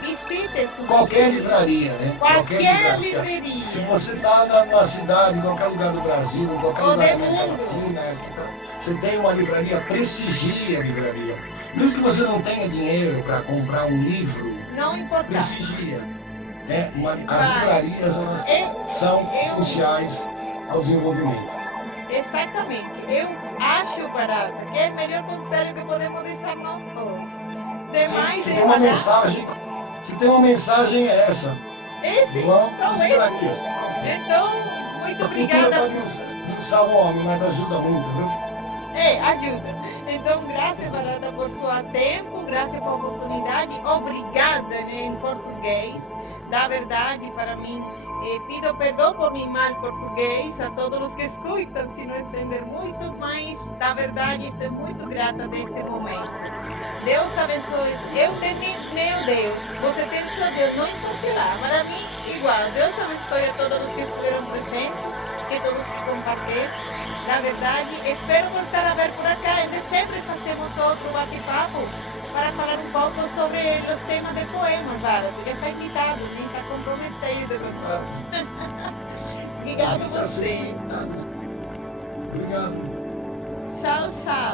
Visite sus Qualquer livraria, né? Qualquer livraria. Se você está numa cidade, em qualquer lugar do Brasil, em qualquer Ou lugar da do América mundo. Latina, você tem uma livraria, prestigie a livraria. Mesmo que você não tenha dinheiro para comprar um livro, Não importa. prestigia. Né? As Vai. livrarias elas são essenciais ao desenvolvimento. Exatamente. Eu acho, Barata, que é o melhor conselho que podemos deixar nós todos. Demais Se de tem uma falar. mensagem, se tem uma mensagem é essa. Esse, Vamos só às esse. livrarias. Então, muito A cultura obrigada. pode não salva o homem, mas ajuda muito, viu? Ajuda. Então, graças, Barata, por seu tempo, graças pela oportunidade. Obrigada, né, em português. Da verdade, para mim, pido perdão por meu mal português a todos os que escutam, se não entender muito, mas, da verdade, estou muito grata deste momento. Deus abençoe. Eu tenho meu Deus. Você tem seu Deus, não importa lá. Para mim, igual. Deus abençoe a todos os que estiveram presentes, que todos que compartilharam. Na verdade, espero voltar a ver por acá. Em dezembro fazemos outro bate-papo para falar um pouco sobre os temas de poemas, Varas. Já está invitado, quem está comprometido com nós. Obrigado a você. Obrigado. Tchau, tchau.